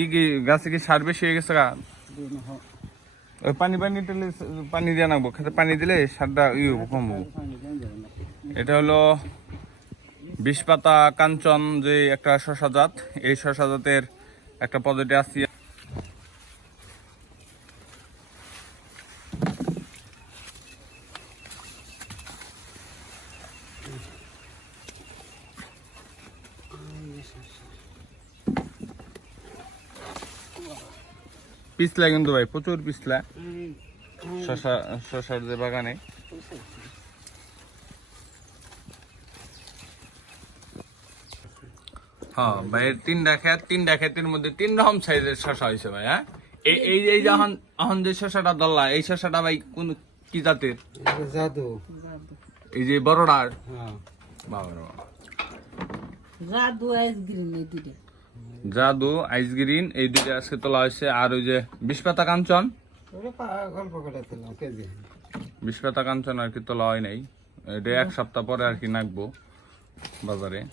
ই গাছে কি সার বেশি হয়ে গেছে গা? ওই পানি পানি দিলে পানি দিয়ে নাকবো খেতে পানি দিলে সারটা ই হব, কম এটা হলো বিষ পাতা কাঞ্চন যে একটা শশা জাত এই শশা জাতের একটা পদ্ধতি আছে। পিছলা কিন্তু ভাই প্রচুর পিছলা। শশা শশার যে বাগানে। হ্যাঁ ভাই তিনটা খেত তিনটা ক্ষেতের মধ্যে তিন রকম সাইজের শশা হয়েছে ভাই হ্যাঁ? এই এই এই যে এখন এখন যে শশাটা ধরলা এই শশাটা ভাই কোন কি জাতের? জাদু। এই যে বড়টার? হ্যাঁ। বাবা বাবা। জাদু আইস গ্রিন এই জাদু আইস গ্রিন এই দুইটা আজকে তোলা হয়েছে। আর ওই যে বিশ পাতা কাঞ্চন। বিশ পা- গল্প করে দিলাম কেজি বিষপাতা কাঞ্চন আর কি তোলা হয় নাই। এটা এক সপ্তাহ পরে আর কি নাকবো বাজারে।